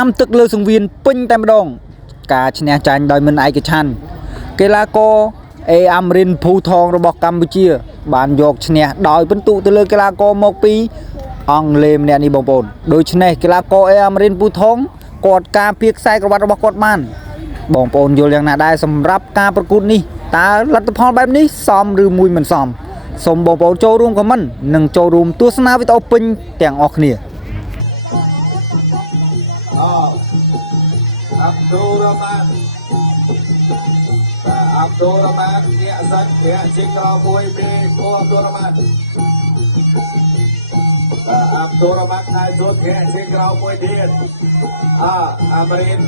5 ទឹកលើសង្វៀនពេញតែម្ដងការឈ្នះចាញ់ដោយមិនឯកច្ឆន្ទកីឡាករអេអាមរិនភូថងរបស់កម្ពុជាបានយកឈ្នះដោយពិន្ទុទៅលើកីឡាករមកពីអង់គ្លេសម្នាក់នេះបងប្អូនដូច្នេះកីឡាករអេអាមរិនភូថងគាត់ការពារខ្សែក្រវ៉ាត់របស់គាត់បានបងប្អូនយល់យ៉ាងណាដែរសម្រាប់ការប្រកួតនេះតើលទ្ធផលបែបនេះសមឬមួយមិនសមសូមបងប្អូនចូលរួមខមមិននិងចូលរួមទស្សនាវីដេអូពេញទាំងអស់គ្នាAbdurrahman dia zat dia cikra boy be ko Abdurrahman Abdurrahman ហើយចូលdia cikra boy dia Amrin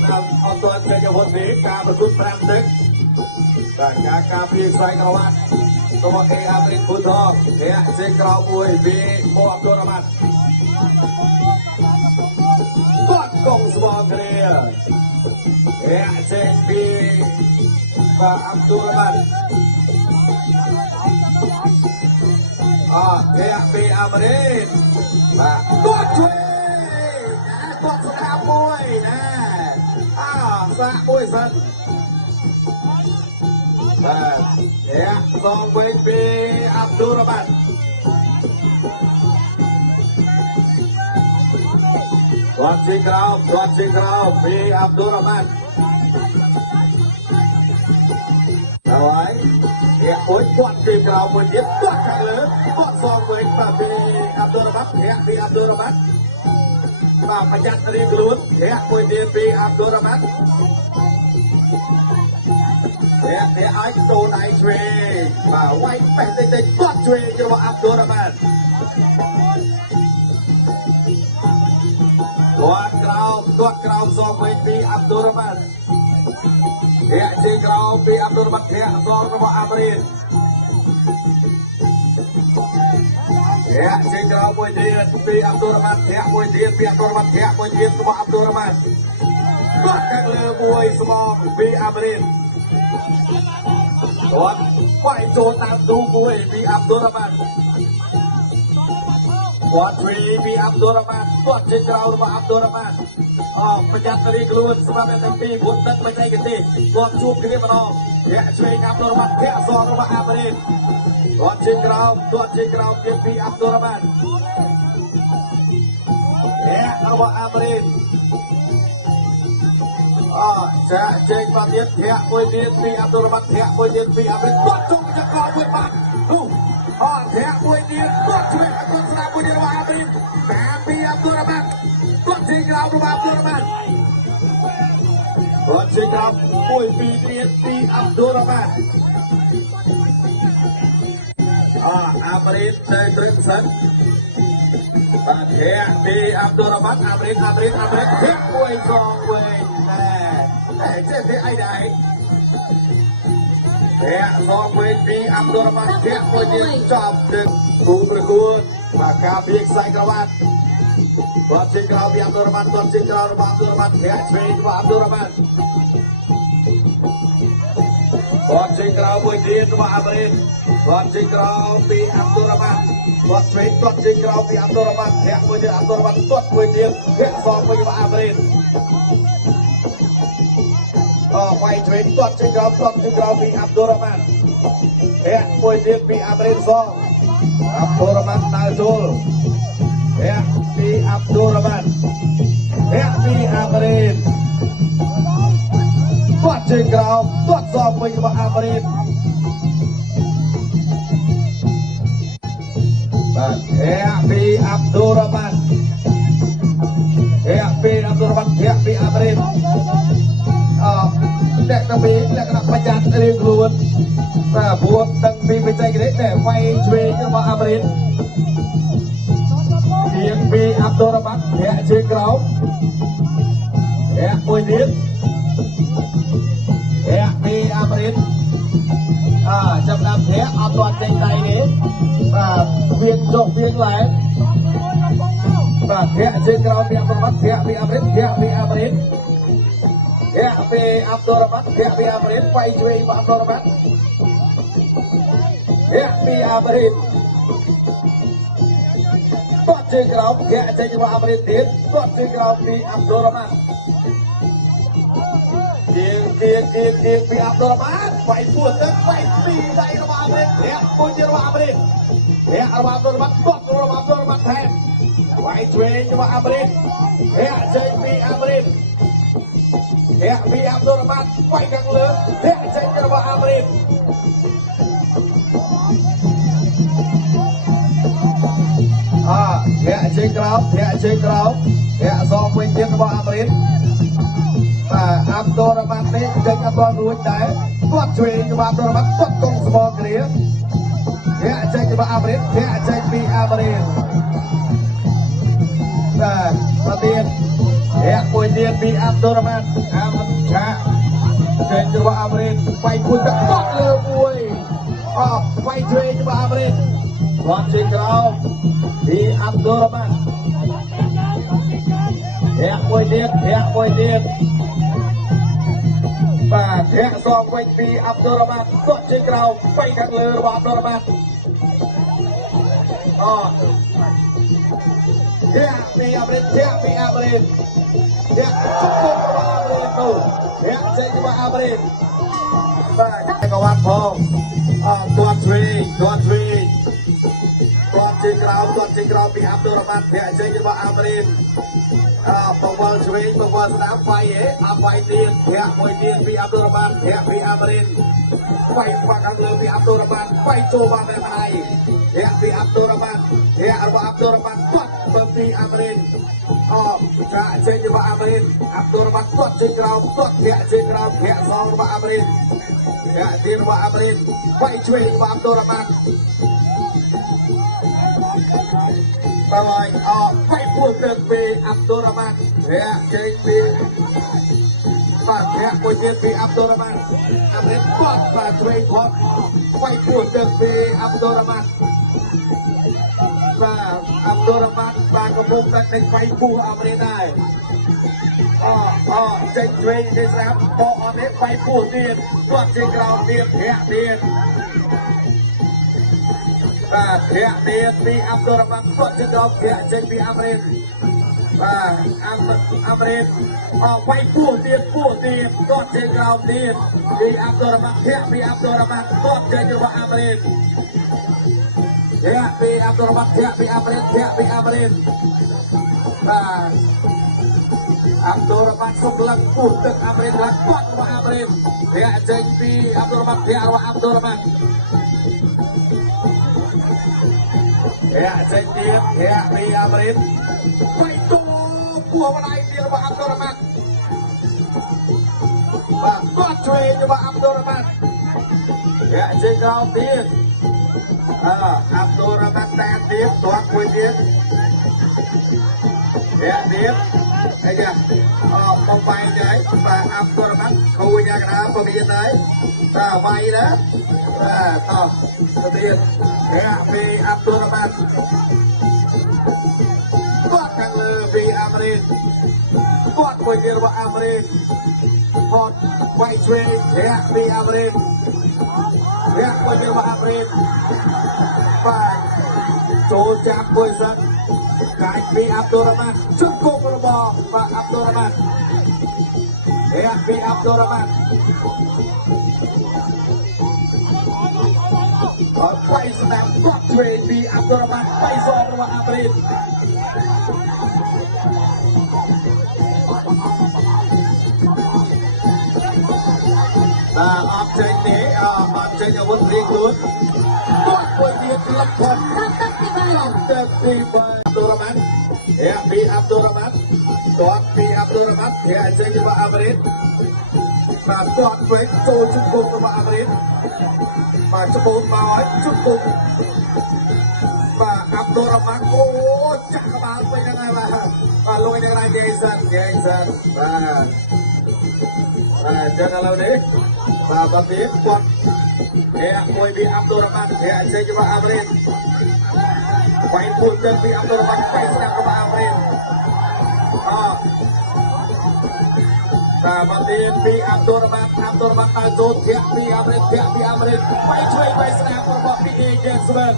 អត់ទាន់ចេញវត្តនេះការប្រកួត5ទឹកបាទការពារខ្សែក្រវ៉ាត់របស់គេAmrin ពូថង dia cikra boy be ko Abdurrahman គាត់កុំស្មងគ្នាdia cikra Pak Abdurrahman Kayak B. Amrin Pak Tuan Cuy Tuan Sedap Boy Sak Boy Sen Ya Song Boy B. Abdurrahman Tuan Cikrau B. Abdurrahman Rồi, hẹn với quạt tìm vào một chiếc quạt càng lớn, quạt so với và bị Abdurrahman, hẹn bị Abdurrahman và phải chặt đi luôn, hẹn với điên bị Abdurrahman hẹn để anh đồ này thuê và quay bẻ tình quạt thuê cho Abdurrahman quạt crowd so với bị Abdurrahman Hẹn trên cầu bị Abdurrahman hẹn doរបស់Amrin Hẹn trên cầuមួយទៀតពី Abdurrahman ហែកមួយទៀតពី Abdurrahman ហែកមួយទៀតរបស់ Abdurrahman គាត់ខាងលើមួយស្មងពី Amrin គាត់វាយចូលតាមទូមួយពី Abdurrahman គាត់ទ្រីពី Abdurrahman គាត់ជាក្រៅរបស់ Abdurrahman ប្រយ័ត្នរីខ្លួនសម្រាប់អ្នកទាំងពីរព្រោះទឹកមិនឯកទេសគាត់ជួបគ្នាម្ដងធាក់ឆ្វេង Abdurrahman ធាក់សងរបស់ Amrin គាត់ជាក្រៅទៀតពី Abdurrahman ធាក់របស់ Amrin ចាក់ចេញមកទៀតធាក់មួយទៀតពី Abdurrahman ធាក់មួយទៀតពី Amrin គាត់ជុំចង្កល់មួយបាត់ធាក់មួយទៀតគាត់ឆ្វេងឲ្យគាត់ស្ដាប់មួយទៀតរបស់ Amrin តាមពី Abdurrahmanគាត់ជាក្រៅរបស់ Abdurrahman គាត់ជាក្រៅមួយពីទៀតពី Abdurrahman Amrin នៅត្រឹមសិនបាទធាក់ពី Abdurrahman Amrin ធាក់មួយសងវិញតែចេះទេអីដែរធាក់សងវិញពី Abdurrahman ធាក់មួយទៀតចាប់ទឹកគូប្រកួតបាទការពារខ្សែក្រវ៉ាត់គាត់ជាក្រៅពី Abdurrahman គាត់ជាក្រៅរបស់ Abdurrahman ធាក់ឆ្វេងរបស់ Abdurrahman គាត់ជាក្រៅមួយទៀតរបស់ Amrin គាត់ជាក្រៅពី Abdurrahman គាត់ឆ្វេងគាត់ជាក្រៅពី Abdurrahman ធាក់មួយទៀត Abdurrahman គាត់មួយទៀតធាក់សងវិញរបស់ Amrin វាយឆ្វេងគាត់ជាក្រៅពី Abdurrahman ធាក់មួយទៀតពី Amrin សង Abdurrahman ដើរចូលធាក់ពី Abdurrahman ធាក់ពី Amrin គាត់ជាក្រៅគាត់សងវិញរបស់ Amrin បាទធាក់ពី Abdurrahman ធាក់ពី Abdurrahman ធាក់ពី Amrin អ្នកទៅពីលក្ខណៈប្រយ័ត្នរៀងខ្លួនបាទព្រោះដឹងពីបច្ចេកទេសដែលវាយឆ្វេងរបស់ Amrin ទៀងពី Abdurrahman ធាក់ជាក្រោមធាក់មួយទៀតធាក់ពី Amrin ចាប់ដើមធាក់អត់ទាន់ចេញដៃទេបាទវៀងចុះវៀងឡើងបាទធាក់ជាក្រោមពី Abdurrahman ធាក់ពី Amrin ធាក់ពី Amrin ធាក់ពី Abdurrahman ធាក់ពី Amrin វាយឆ្វេងរបស់ Abdurrahman ធាក់ពី Amrin ជើងក្រោមធាក់ចេញរបស់អាមេរិកទៀតគាត់ជើងក្រោមពីអាប់ដូរ៉ាម៉ាត់ទៀងពីអាប់ដូរ៉ាម៉ាត់វាយពួតទៅវាយពីដៃរបស់អាមេរិកធាក់មួយទៀតរបស់អាមេរិកធាក់របស់អាប់ដូរ៉ាម៉ាត់គាត់របស់អាប់ដូរ៉ាម៉ាត់ថែមវាយឆ្វេងរបស់អាមេរិកធាក់ចេញពីអាមេរិកធាក់ពីអាប់ដូរ៉ាម៉ាត់វាយខាងលើធាក់ចេញរបស់អាមេរិកធាក់ជើងក្រោមធាក់ជើងក្រោមធាក់សងវិញទៀតរបស់អាមេរិកបាទអាប់ដូរ៉ាម៉ាត់នេះចេញអត់ទាន់រួចដែរគាត់ឆ្វេងរបស់អាប់ដូរ៉ាម៉ាត់គាត់កងស្មងគ្រាធាក់ចេញរបស់អាមេរិកធាក់ចេញពីអាមេរិកបាទមកទៀតធាក់មួយទៀតពីអាប់ដូរ៉ាម៉ាត់អាមេរិកឆាចេញរបស់អាមេរិកវាយពុតទៅគាត់លើមួយវាយឆ្វេងរបស់អាមេរិកគាត់ជើងក្រោមពីអាប់ដូរ៉ាម៉ាត់ធាក់មួយទៀតបាទធាក់សងវិញពីអាប់ដូរ៉ាម៉ាត់គាត់ជើងក្រោមទៅខាងលើរបស់អាប់ដូរ៉ាម៉ាត់ធាក់ពីអាមេរិកធាក់ពីអាមេរិកធាក់ជុំរបស់អាមេរិកនោះធាក់ចេញរបស់អាមេរិកបាទកវ៉ាត់ផងគាត់ឆ្វេងគាត់ជើងក្រោមពីអាប់ដូរ៉ាម៉ាត់ធាក់ចេញរបស់អាមេរិកបង្វិលឆ្វេងបង្វិលស្ដាំវាយវាយទៀតធាក់មួយទៀតពីអាប់ដូរ៉ាម៉ាត់ធាក់ពីអាមេរិកវាយបាក់ខាងលើពីអាប់ដូរ៉ាម៉ាត់វាយចូលមកបែបណៃធាក់ពីអាប់ដូរ៉ាម៉ាត់ធាក់របស់អាប់ដូរ៉ាម៉ាត់គាត់ទៅពីអាមេរិកចាក់ចេញរបស់អាមេរិកអាប់ដូរ៉ាម៉ាត់គាត់ជើងក្រោមគាត់ធាក់ជើងក្រោមធាក់សងរបស់អាមេរិកធាក់ទីរបស់អាមេរិកវាយឆ្វេងរបស់អាប់ដូរ៉ាម៉ាត់ไปพูดเรื่องปีอับดุลรหมันเฮียเจงปีป้าเฮียปุยเจปีอับดุลรหมันอเมริกาป้าช่วยพอไปพูดเรื่องปีอับดุลรหมันป้าอับดุลรหมันป้ากระพุ้งได้ในไฟปูอเมริกาได้เจงช่วยในสนามพออเมริกาไฟปูเดียนตัวเจงเราเดียนเฮียเดียนធាក់ទៀតពីអាប់ដូរ៉ាម៉ាត់គាត់ជិះដល់ធាក់ចេញពីអាមេរិកអាមេរិកវាយពោះទៀតគាត់ចេញក្រោមទៀតពីអាប់ដូរ៉ាម៉ាត់ធាក់ពីអាប់ដូរ៉ាម៉ាត់គាត់ចេញរបស់អាមេរិកធាក់ពីអាប់ដូរ៉ាម៉ាត់ធាក់ពីអាមេរិកធាក់ពីអាមេរិកអាប់ដូរ៉ាម៉ាត់សុកលឹកពោះទឹកអាមេរិកគាត់របស់អាមេរិកធាក់ចេញពីអាប់ដូរ៉ាម៉ាត់ធាក់របស់អាប់ដូរ៉ាម៉ាត់ធាក់ចេញទៀតធាក់ពីអាមេរិកវាយទូពោះម្ដាយទៀតរបស់អាប់ដូរ៉ាម៉ាត់បាទគាត់ឆ្វេងរបស់អាប់ដូរ៉ាម៉ាត់ធាក់ចេញក្រោមទៀតអាប់ដូរ៉ាម៉ាត់តែទៀតទាត់មួយទៀតធាក់ទៀតអីចាបំបែកដែរបាទអាប់ដូរ៉ាម៉ាត់គូញ៉ាកណាពមានដែរវាយណាតោះទៅទៀតធាក់ពីអាប់ដូរ៉ាម៉ាត់គាត់ខាងលើពីអាមេរិកគាត់មួយទៀតរបស់អាមេរិកគាត់វាយឆ្វេងធាក់ពីអាមេរិកធាក់មួយទៀតរបស់អាមេរិកបាទចូលចាប់មួយសិនកាយពីអាប់ដូរ៉ាម៉ាត់ជុំគប់របស់បាទអាប់ដូរ៉ាម៉ាត់ធាក់ពីអាប់ដូរ៉ាម៉ាត់ไปสนามก็เทรนบีอับดุลรหมันไปซองរបស់អាមេរិកអត់ចេញទេអត់ចេញអាវុធរៀងខ្លួនគាត់មួយទៀតលឹកផុតទឹកទី3អាប់ดุลរหมันធាក់ពីអាប់ดุลរหมันគាត់ពីអាប់ดุลរหมันធាក់ចេញរបស់អាមេរិកបាទគាត់វិញចូលជង្គង់របស់អាមេរិកបាទច្បូនមកហើយជង្គង់បាទអាប់ដូរ៉ាម៉ាត់អូចាក់ក្បាលពេញហ្នឹងហើយបាទលុយនៅរាយគេសិនបាទចឹងឥឡូវនេះបាទបាត់ទៀតគាត់ធាក់មួយពីអាប់ដូរ៉ាម៉ាត់ធាក់ចេញរបស់អាមេរិកវាយពួតទៅពីអាប់ដូររ៉ាម៉ាត់វាយស្ដាប់របស់អាមេរិក แต่มาเตียนปีอับดุลมาตาโจเทียปีอัมริตไปช่วยไปสนามระบบปีเอเกนสเบิร์ก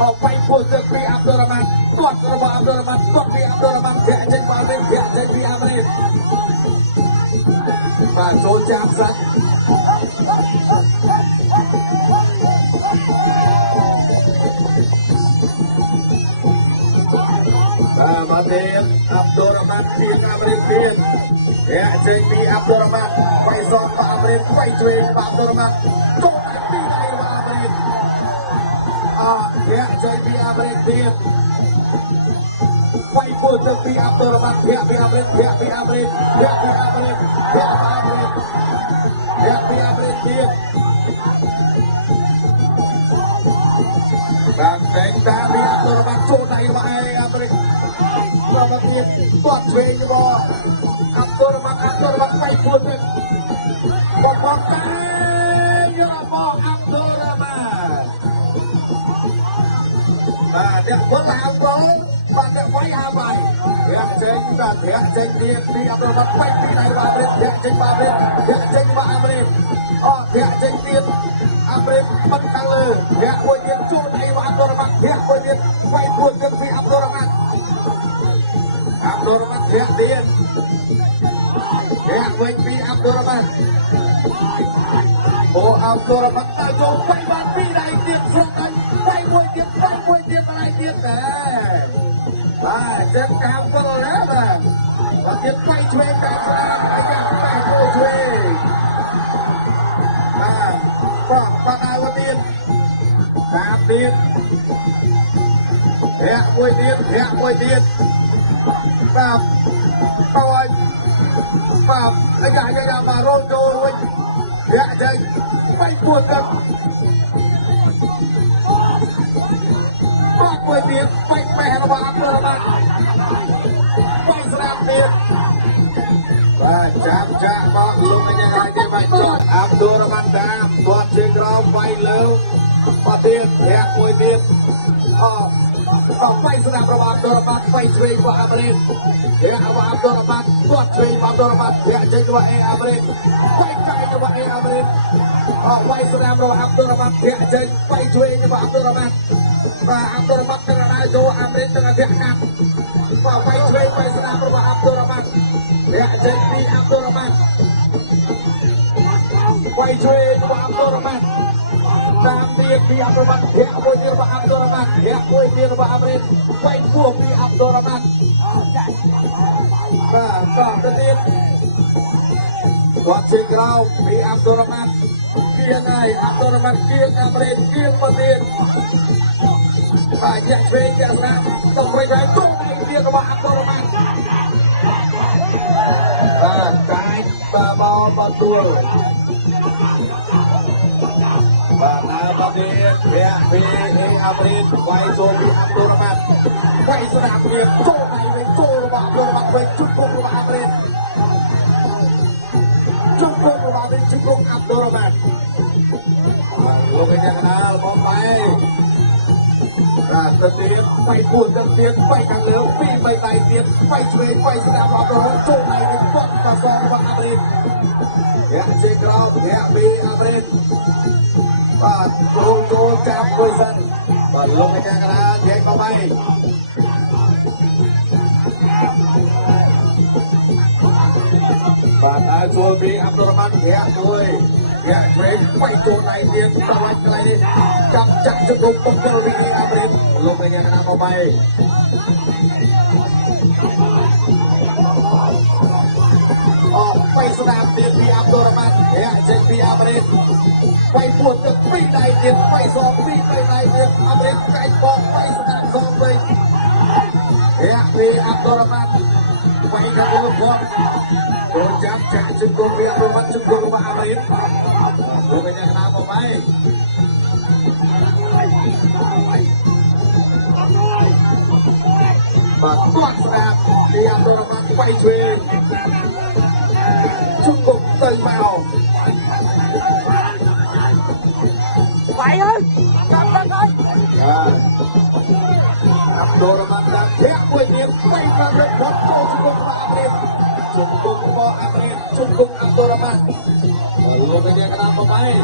ออกไปพูดถึงปีอับดุลมาตรวจระบบอับดุลมาตรวจปีอับดุลมาเทียเจนปีอัมริตเทียเจนปีอัมริตมาโจจามสันมาเตียนอับดุลมาเทียอัมริตเทียเจนปีอับดุลมาไปสอนปีอัมริตไปช่วยปีอับดุลมาโจปีไหนปีอัมริตเจนปีอัมริตเทียไปพูดถึงปีอับดุลมาเทียปีอัมริตเทียปีอัมริตเทียปีอัมริตเทียปีอัมริตเทียปีอัมริตเทียบางแสงตาปีอับดุลมาโจไหนปีอัมริตเรามาเทียบตัวเชยบออับดุลมาไปพูดถึงบอกกันยาบอกอับดุลมาเด็กคนหาบอลบ้านเด็กไว้หาใบเจ๊งแบบเจ๊งเรียนปีอับดุลมาไปปีไหนบาเบรเจ๊งบาเบรเจ๊งบาเบรเจ๊งเรียนอับเบรมันตั้งเลยคุยเรียนจู่ในบาอับดุลมาคุยเรียนไปพูดถึงปีอับดุลมาอับดุลมาเรียนคุยปีอับดุลมาโอ้อับดุลมาตายโจไปบ้านปีไหนเรียนส่งกันไปคุยเรียนอะไรเรียนแต่เจ็บกามก็แล้วนะเจ็บไปช่วยกันไปอย่างไปช่วยก็ปนาวตีนตามตีนมวยตีนแบบตัวแบบไอ้จ่ายยามาโรโจเลยใจไปปวดกันมวยตีนไปแม่ระบาดเลยนะไปสนามตีนจับบอกลุงยังไงที่ไปจอดอับดุลมันดามตัวเชียงรายไปเร็วประเทศมวยตีนต้องไปสนามระบาดอับดุลมันไปช่วยว่าอเมริกอับดุลมันตัวช่วยอับดุลมันเจ๊งว่าอเมริกไปไกลว่าอเมริกไปสนามระบาดอับดุลมันเจ๊งไปช่วยว่าอับดุลมันอับดุลมันเป็นอะไรโจอเมริกเป็นอะไรกันไปช่วยไปสนามระบาดอับดุลมันเจ๊งปีอับดุลมันไปช่วยว่าอับดุลมันตามเรียกปีอับดุลมันคุยเรียกว่าอับดุลมันคุยเรียกว่าอเมริกไปพวกปีอับดุลมันก็จะเรียกวัดเชียงรายปีอับดุลมันเกียร์ไงอับดุลมันเกียร์อเมริกเกียร์ประเทศแยกเพลงแยกนะต้องไปแรงตุ้งในเรียกว่าอับดุลมันกายตาบอประตูบ้านนาประเทศปีอเมริกไวโซบีอับดุลมันไวสนามเรียนโจ้ในเวงโจ้ระบาดอับดุลมันเวงจุดโกงระบาดอเมริกจุดโกงระบาดเป็นจุดโกงอับดุลมันลงไปยังนาลงไปเตียนไปพูดกันเตียนไปกันเหลือปีไปไต่เตียนไปช่วยไปสนามอับดุลมันโจ้ในเวงบอลตะซองระบาดอเมริกเชียงรายปีอเมริกโจจับคุยสันลงไปยังนาเย้เข้าไปบ้านนาโจบีอับดุลมันด้วยเทรนไปโจในเตียนตะวันไกลจับจุดปกเกอร์วีอเมริกลงไปยังนาเข้าไปไปสนามเตียนปีอับดุลมันเจ๊งปีอเมริกไปปวดตึกปีใดเตียนไปสองปีไปใดเตียนอเมริกไก่บอกไปสนามสองเลยปีอับดุลมันไปกันเยอะพอโดนจับจุดปีอับดุลมันจุดมาอเมริกดูไปยังนาเข้าไปบัดก้อนสนามปีอับดุลมันไปช่วยชุกบเตยเมาไปเลยจับกันเลยอับดุลมันดังเทียบด้วยเนียมไปกระเด็นบอลโจชุกบมาเอง cukup kok Amrin cukup Abdurrahman lalu dia kenapa main